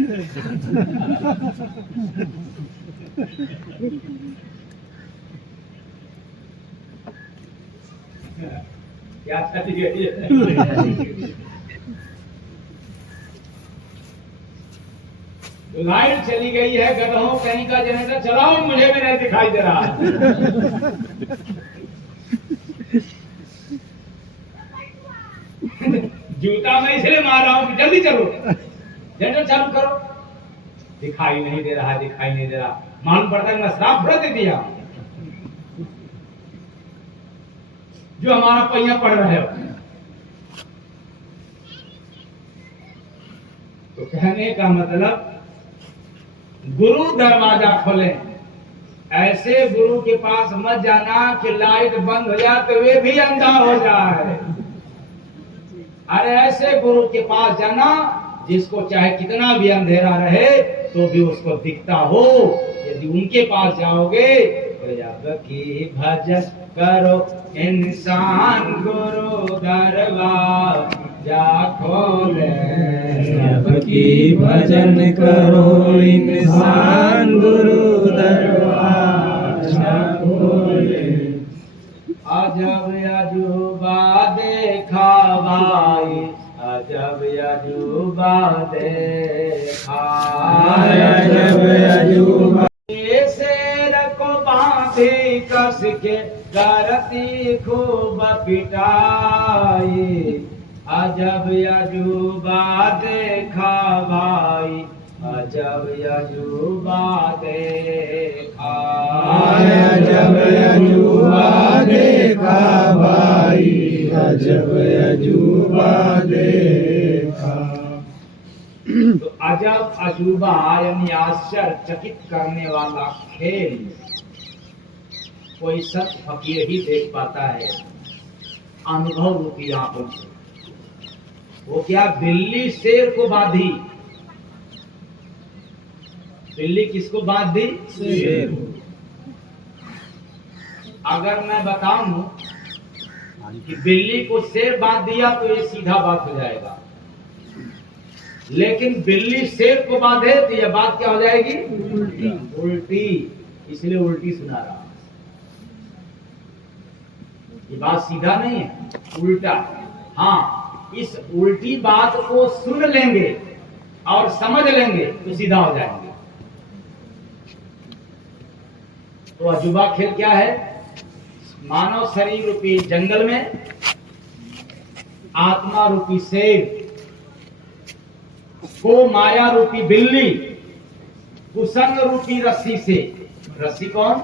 क्या चली गई है? तो लाइट चली गई है, गधों कहीं का जनरेटर चलाओ, मुझे भी नहीं दिखाई दे रहा। जूता मैं इसलिए मार रहा हूं कि जल्दी चलो, जनरेटर चालू करो। दिखाई नहीं दे रहा, दिखाई नहीं दे रहा। मालूम पड़ता है मैं श्राप थोड़ा दे दिया जो हमारा पहिया पड़ रहा है। तो कहने का मतलब गुरु दरवाजा खोले। ऐसे गुरु के पास मत जाना कि लाइट बंद हो जाए तो वे भी अंधा हो जाए। अरे ऐसे गुरु के पास जाना जिसको चाहे कितना भी अंधेरा रहे तो भी उसको दिखता हो। यदि उनके पास जाओगे तो जब की भजन करो इंसान गुरु दरवाजा खोले। जब की भजन करो इंसान गुरु दरवाजा खोले। अजब अजूबा देखा भाई, अजब अजूबा देखा, अजब अजूबा। शेर को बांधी कस के करती खूब पिटाई। अजब अजूबा देखा भाई, अजब अजूबा देखा, अजब अजूबा देखा भाई, अजब अजूबा देखा। तो अजब अजूबा यानी आश्चर्यचकित करने वाला खेल कोई सत फकीर ही देख पाता है अनुभव रूपी आंखों से। वो क्या, बिल्ली शेर को बांधी। बिल्ली किसको बांध दी? शेर। अगर मैं बताऊं कि बिल्ली को शेर बांध दिया तो ये सीधा बात हो जाएगा, लेकिन बिल्ली शेर को बांधे तो यह बात क्या हो जाएगी? उल्टी। इसलिए उल्टी सुना रहा। ये बात सीधा नहीं है, उल्टा। हाँ, इस उल्टी बात को सुन लेंगे और समझ लेंगे तो सीधा हो जाएंगे। तो अजूबा खेल क्या है? मानव शरीर रूपी जंगल में आत्मा रूपी शेर को माया रूपी बिल्ली कुसंग रूपी रस्सी से, रस्सी कौन?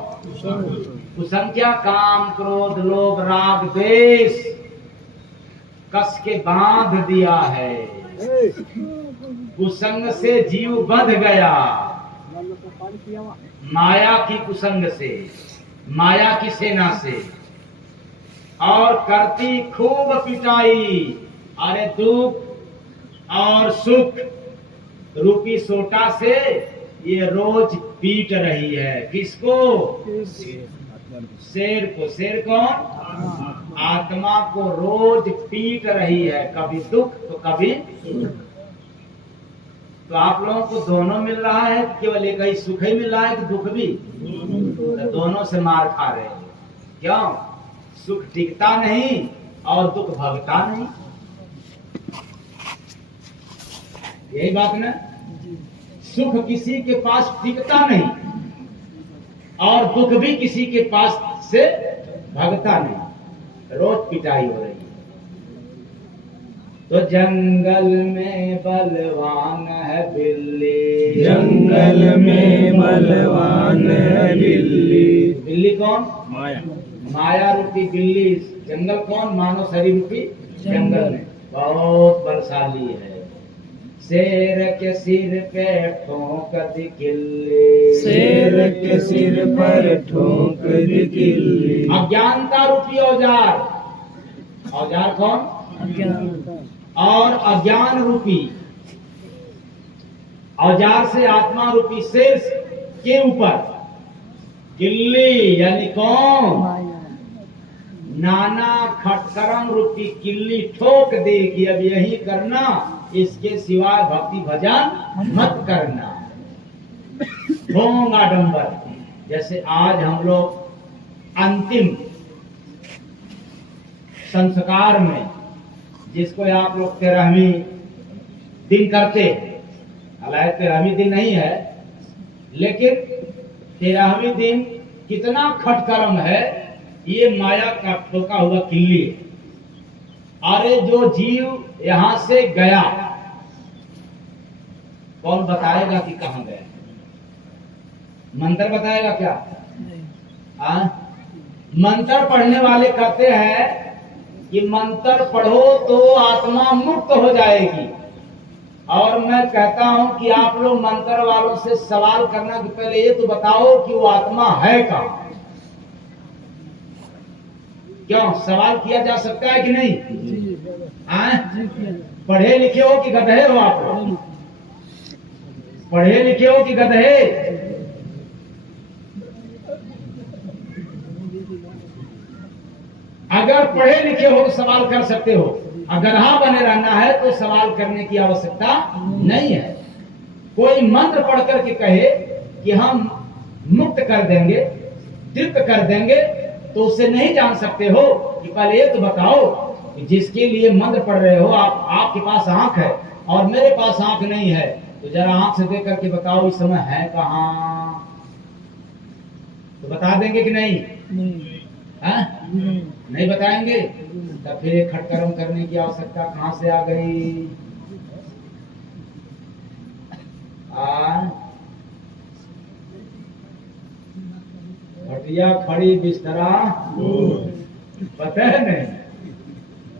कुसंग क्या? काम क्रोध लोभ राग द्वेष कस के बांध दिया है। कुसंग से जीव बंध गया, माया की कुसंग से, माया की सेना से, और करती खूब पिटाई। अरे दुख और सुख रूपी सोटा से ये रोज पीट रही है। किसको? शेर को। शेर कौन? आत्मा को रोज पीट रही है, कभी दुख तो कभी सुख। तो आप लोगों को दोनों मिल रहा है, केवल एक ही सुख ही मिल रहा है कि दुख भी? तो दोनों से मार खा रहे हैं। क्यों? सुख टिकता नहीं और दुख भगता नहीं। यही बात ना। सुख किसी के पास टिकता नहीं और दुख भी किसी के पास से भगता नहीं। रोज पिटाई हो रही है। तो जंगल में बलवान है बिल्ली, जंगल में बलवान है बिल्ली। बिल्ली कौन? माया। माया रूपी बिल्ली। जंगल कौन? मानव शरीर रूपी जंगल में बहुत बलशाली है। शेर के सिर पे ठोक दी किल्ली, शेर के सिर पर ठोक दी किल्ली। अज्ञानता रूपी औजार। औजार कौन? अज्ञानता। और अज्ञान रूपी औजार से आत्मा रूपी शेर के ऊपर किल्ली यानी कौन? नाना खटकरम रूपी किल्ली ठोक दे कि अब यही करना, इसके सिवाय भक्ति भजन मत करना। ढोंग आडंबर। जैसे आज हम लोग अंतिम संस्कार में, जिसको आप लोग 13वीं दिन करते हैं, हालांकि 13वीं दिन नहीं है, लेकिन 13वीं दिन कितना खटकरम है, ये माया का ठोका हुआ किल्ली है। अरे जो जीव यहां से गया, कौन बताएगा कि कहां गया? मंत्र बताएगा क्या? मंत्र पढ़ने वाले कहते हैं कि मंत्र पढ़ो तो आत्मा मुक्त हो जाएगी। और मैं कहता हूं कि आप लोग मंत्र वालों से सवाल करना कि पहले ये तो बताओ कि वो आत्मा है कहां? क्यों? सवाल किया जा सकता है कि नहीं? पढ़े लिखे हो कि गधे हो आप लोग? पढ़े लिखे हो कि गधे? अगर पढ़े लिखे हो तो सवाल कर सकते हो, अगर गधा बने रहना है तो सवाल करने की आवश्यकता नहीं है। कोई मंत्र पढ़ करके कहे कि हम मुक्त कर देंगे, तृप्त कर देंगे, तो उससे नहीं जान सकते हो कि पहले ये तो बताओ कि जिसके लिए मंत्र पढ़ रहे हो आपके पास आंख है और मेरे पास आंख नहीं है, तो जरा आंख से देख करके बताओ इस समय है कहां? तो बता देंगे कि नहीं? नहीं बताएंगे? तब फिर एक खटकरम करने की आवश्यकता कहां से आ गई? खटिया खड़ी बिस्तरा पता है नहीं,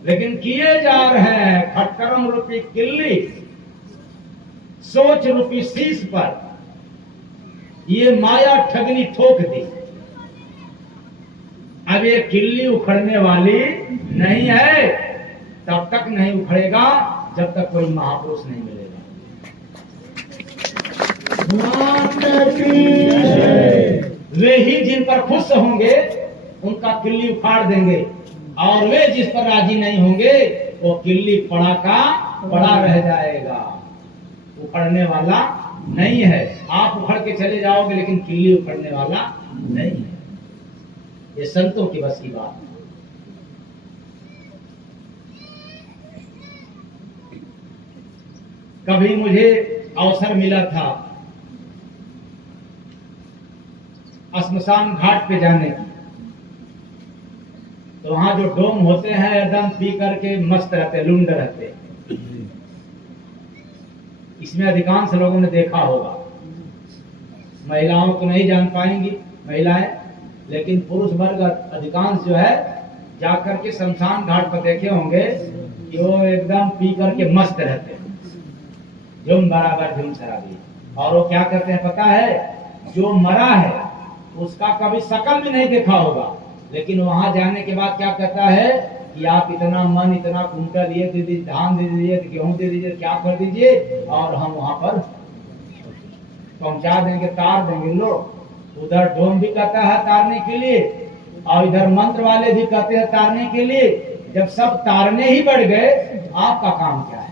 लेकिन किए जा रहे हैं खटकरम रूपी किल्ली सोच रूपी शीश पर। ये माया ठगनी ठोक दी। अब ये किल्ली उखड़ने वाली नहीं है, तब तक नहीं उखड़ेगा जब तक कोई महापुरुष नहीं मिलेगा। वे ही जिन पर खुश होंगे उनका किल्ली उखाड़ देंगे, और वे जिस पर राजी नहीं होंगे वो किल्ली पड़ा का पड़ा रह जाएगा, उखड़ने वाला नहीं है। आप उखड़ के चले जाओगे लेकिन किल्ली उखड़ने वाला नहीं है। ये संतों की बस की बात है। कभी मुझे अवसर मिला था श्मशान घाट पे जाने की, तो वहां जो डोम होते हैं एकदम पी करके मस्त रहते, लुंड रहते। इसमें अधिकांश लोगों ने देखा होगा, महिलाओं को नहीं जान पाएंगी महिलाएं, लेकिन पुरुष वर्ग अधिकांश जो है जाकर के शमशान घाट पर देखे होंगे कि वो एकदम पी करके मस्त रहते हैं, झूम बराबर झूम शराबी। और वो क्या करते हैं पता है? जो मरा है उसका कभी शकल भी नहीं देखा होगा, लेकिन वहां जाने के बाद क्या कहता है कि आप इतना मन, इतना कुंटल ये दे दीजिए, धान दे दीजिए, गेहूं दे दीजिए, क्या कर दीजिए, और हम वहां पर पहुंचा देंगे, तार देंगे। लोग उधर डोम भी कहता है तारने के लिए, और इधर मंत्र वाले भी कहते हैं तारने के लिए। जब सब तारने ही बढ़ गए, आपका काम क्या है?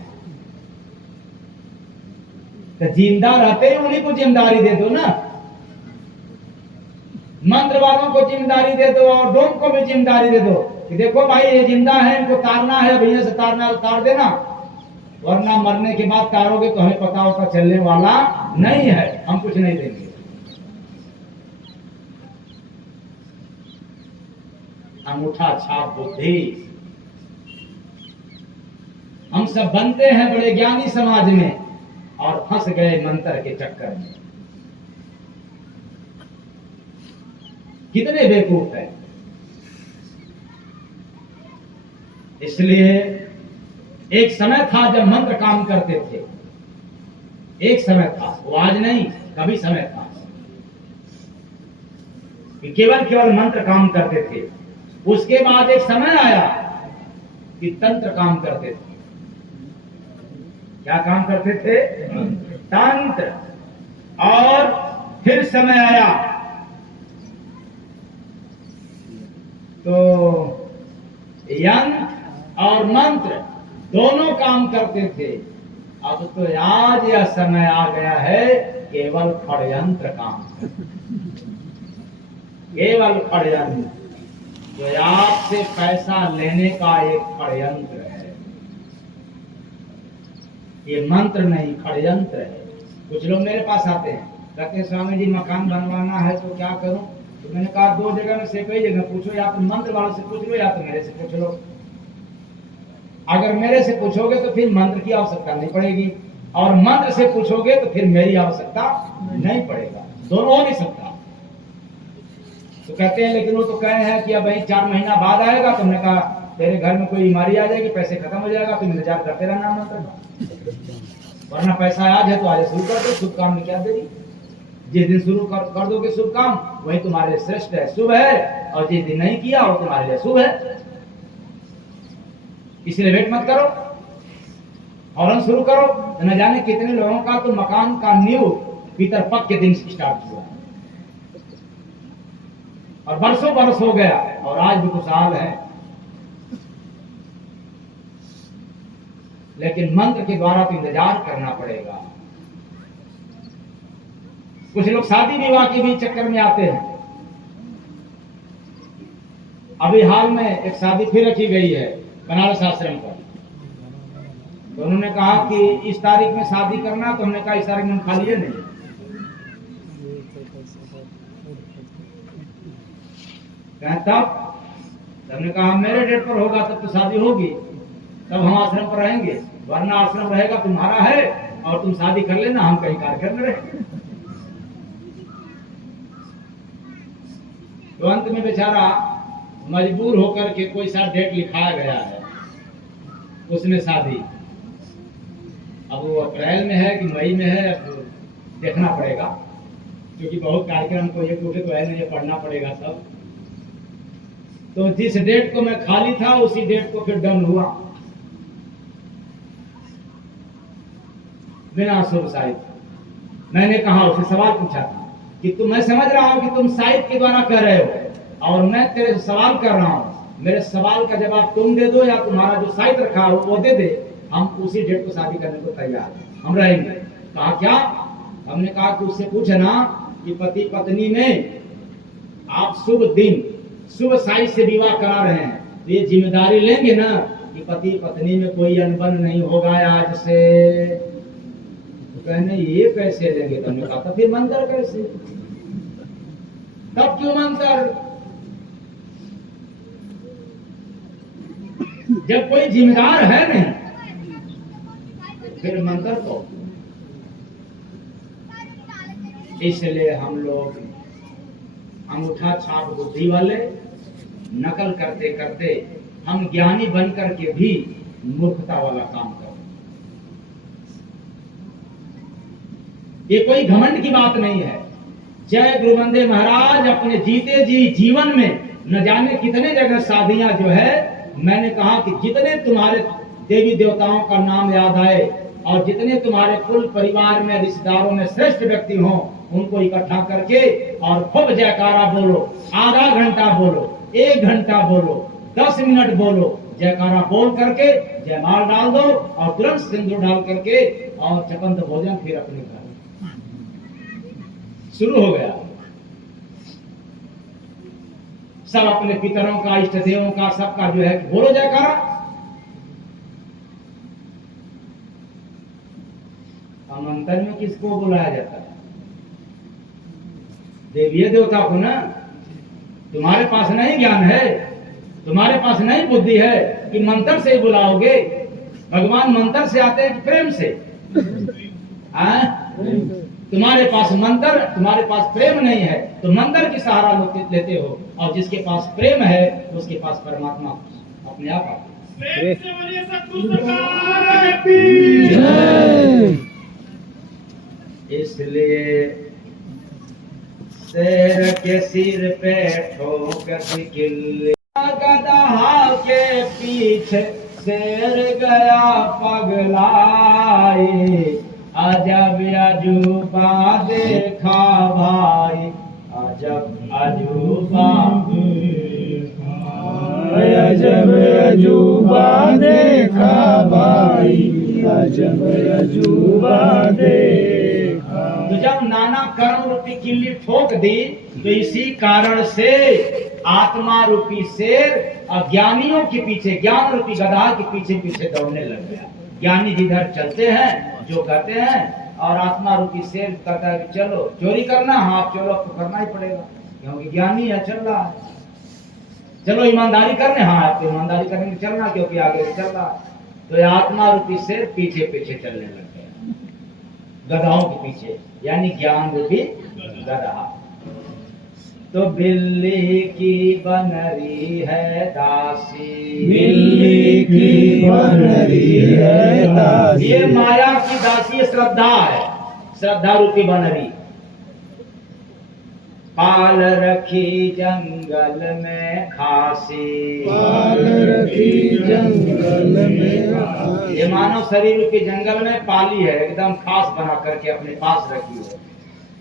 तो जिंदा रहते ही उन्हीं को जिम्मेदारी दे दो ना, मंत्र वालों को जिम्मेदारी दे दो और डोम को भी जिम्मेदारी दे दो कि देखो भाई ये जिंदा है, इनको तारना है, भैया से तारना तार देना, वरना मरने के बाद तारोगे तो हमें पता होता चलने वाला नहीं है, हम कुछ नहीं देंगे। अंगूठा छाप बुद्धि। हम सब बनते हैं बड़े ज्ञानी समाज में और फंस गए मंत्र के चक्कर में। कितने बेवकूफ है। इसलिए एक समय था जब मंत्र काम करते थे, एक समय था, वो आज नहीं, कभी समय था कि केवल मंत्र काम करते थे। उसके बाद एक समय आया कि तंत्र काम करते थे। क्या काम करते थे? तंत्र। और फिर समय आया तो यंत्र और मंत्र दोनों काम करते थे। अब तो आज यह समय आ गया है केवल षड्यंत्र काम, केवल षड्यंत्र, जो आपसे पैसा लेने का एक षड्यंत्र है। ये मंत्र नहीं, षड्यंत्र है। कुछ लोग मेरे पास आते हैं, कहते हैं स्वामी जी मकान बनवाना है तो क्या करूं? तो मैंने कहा दो जगह में से कोई जगह पूछो, या तो मंत्र वालों से पूछ लो या तो मेरे से पूछ लो। अगर मेरे से पूछोगे तो फिर मंत्र की आवश्यकता नहीं पड़ेगी, और मंत्र से पूछोगे तो फिर मेरी आवश्यकता नहीं पड़ेगा, दोनों हो नहीं सकता। तो कहते हैं लेकिन वो तो कहे हैं कि अब भाई 4 महीना बाद आएगा। तो हमने कहा तेरे घर में कोई बीमारी आ जाएगी, पैसे खत्म हो जाएगा, तुम इंतजार करते रहना मंत्र का, वरना पैसा आज है तो आज शुरू कर दो। शुभ काम में क्या देरी, जिस दिन शुरू कर दोगे शुभ काम वही तुम्हारे लिए श्रेष्ठ है, शुभ है, और जिस दिन नहीं किया वो तुम्हारे लिए शुभ है। इसलिए वेट मत करो, फौरन शुरू करो। न जाने कितने लोगों का तो मकान का नींव पितरपक्ष के दिन से स्टार्ट हुआ और बरसों बरस हो गया और आज भी खुशहाल है। लेकिन मंत्र के द्वारा तो इंतजार करना पड़ेगा। कुछ लोग शादी विवाह के भी चक्कर में आते हैं। अभी हाल में एक शादी फिर रखी गई है बनारस आश्रम पर, तो उन्होंने कहा कि इस तारीख में शादी करना, तो हमने कहा इस तारीख में हम खा लिए नहीं। तब हमने कहा मेरे डेट पर होगा तब तो शादी होगी, तब हम आश्रम पर रहेंगे, वरना आश्रम रहेगा तुम्हारा है और तुम शादी कर लेना, हम कहीं कार्यक्रम में रहेंगे। तो अंत में बेचारा मजबूर होकर के कोई सा डेट लिखाया गया है, उसमें शादी। अब वो अप्रैल में है कि मई में है, अब देखना पड़ेगा, क्योंकि बहुत कार्यक्रम को ये टूटे तो है नहीं, ये पढ़ना पड़ेगा सब। तो जिस डेट को मैं खाली था उसी डेट को फिर डन हुआ बिना शुभ साहित्य। मैंने कहा, उसे सवाल पूछा था कि तुम, मैं समझ रहा हूं कि तुम साहित्य के द्वारा कर रहे हो और मैं तेरे से सवाल कर रहा हूं, मेरे सवाल का जवाब तुम दे दो या तुम्हारा जो साहित्य रखा हो वो दे दे, हम उसी डेट को शादी करने को तैयार हैं, हम रहेंगे। कहा क्या? हमने कहा कि उससे पूछना कि पति पत्नी में आप शुभ दिन शुभ साहित्य से विवाह करा रहे हैं, तो ये जिम्मेदारी लेंगे ना कि पति पत्नी में कोई अनबन नहीं होगा आज से। तो कहने ये कैसे लेंगे? तुमने कहा तो फिर मंत्र कैसे? तब क्यों मंत्र? जब कोई जिम्मेदार है नहीं फिर मंत्र को। इसलिए हम लोग अंगूठा छाप बुद्धि वाले नकल करते करते हम ज्ञानी बन करके भी मूर्खता वाला काम करते। ये कोई घमंड की बात नहीं है। जय गुरुबंदे महाराज अपने जीते जी जीवन में न जाने कितने जगह शादियां जो है, मैंने कहा कि जितने तुम्हारे देवी देवताओं का नाम याद आए और जितने तुम्हारे कुल परिवार में रिश्तेदारों में श्रेष्ठ व्यक्ति हों, उनको इकट्ठा करके और खूब जयकारा बोलो। आधा घंटा बोलो, 1 घंटा बोलो, 10 मिनट बोलो, जयकारा बोल करके जयमाल डाल दो और तुरंत सिंदूर डाल करके और चपंत भोजन फिर अपने घर शुरू हो गया। सब अपने पितरों का, इष्ट देवों का, सबका जो है बोलो जयकारा। मंत्र में किसको बुलाया जाता है? देवीय देवता को ना। तुम्हारे पास नहीं ज्ञान है, तुम्हारे पास नहीं बुद्धि है कि मंत्र से ही बुलाओगे। भगवान मंत्र से आते हैं प्रेम से। तुम्हारे पास मंत्र, तुम्हारे पास प्रेम नहीं है तो मंत्र की सहारा लेते हो, और जिसके पास प्रेम है उसके पास परमात्मा अपने आप आते हैं। इसलिए शेर के सिर पे ठोक किल्ली, गदहा के पीछे शेर गया पगलाए, अजब अजूबा देखा भाई, अजब अजूबा, अजब अजूबा देखा भाई, अजब अजूबा देखा। तो जब नाना कर्म रूपी किल्ली ठोक दी तो इसी कारण से आत्मा रूपी शेर अज्ञानियों के पीछे, ज्ञान रूपी गधा के पीछे पीछे दौड़ने लग गया। ज्ञानी जिधर चलते हैं, जो कहते हैं, और आत्मा रूपी शेर कहता है कि चलो चोरी करना, हाँ चलो आपको करना ही पड़ेगा क्योंकि ज्ञानी है, चल रहा है। चलो ईमानदारी करने, हाँ आपको ईमानदारी करने में चलना क्योंकि आगे चल रहा है। तो ये आत्मा रूपी शेर पीछे पीछे चलने लग गया, गधाओं के पीछे, यानी ज्ञान रूपी गधा। तो बिल्ली की बनरी है दासी, बिल्ली की बनरी है दासी। ये माया की दासी श्रद्धा है, श्रद्धा रूपी बनरी। पाल रखी जंगल में खासी, पाल रखी जंगल में खासी। ये मानव शरीर रूपी जंगल में पाली है, एकदम खास बना करके अपने पास रखी है।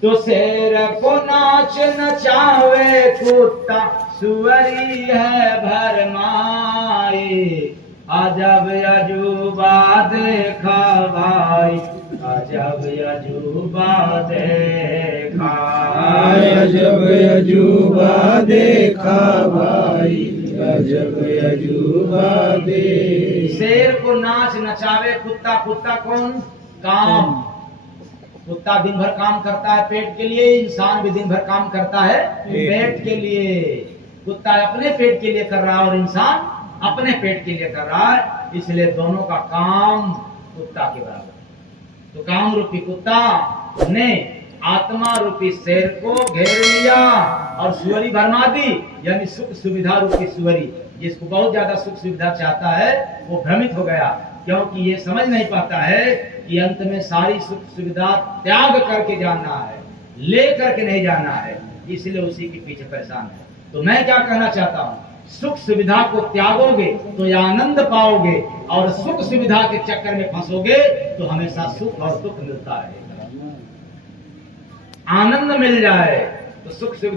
तो शेर को नाच नचावे कुत्ता, सुअरी है भरमाई, अजब अजूबा देखा भाई, अजब अजूबा देखा, अजब अजूबा देखा भाई, अजब अजूबा देखा। शेर को नाच नचावे कुत्ता, कुत्ता कौन? काम। कुत्ता दिन भर काम करता है पेट के लिए, इंसान भी दिन भर काम करता है पेट के लिए। कुत्ता अपने पेट के लिए कर रहा है और इंसान अपने पेट के लिए कर रहा है, इसलिए दोनों का काम कुत्ता के बराबर। तो काम रूपी कुत्ता ने आत्मा रूपी शेर को घेर लिया और सुअरी भरमा दी, यानी सुख सुविधा रूपी सुअरी। जिसको बहुत ज्यादा सुख सुविधा चाहता है वो भ्रमित हो गया, क्योंकि ये समझ नहीं पाता है कि अंत में सारी सुख सुविधा त्याग करके जाना है, ले करके नहीं जाना है, इसलिए उसी के पीछे परेशान है। तो मैं क्या कहना चाहता हूँ, सुख सुविधा को त्यागोगे तो ये आनंद पाओगे, और सुख सुविधा के चक्कर में फंसोगे तो हमेशा सुख और दुख मिलता रहेगा। आनंद मिल जाए तो सुख सुविधा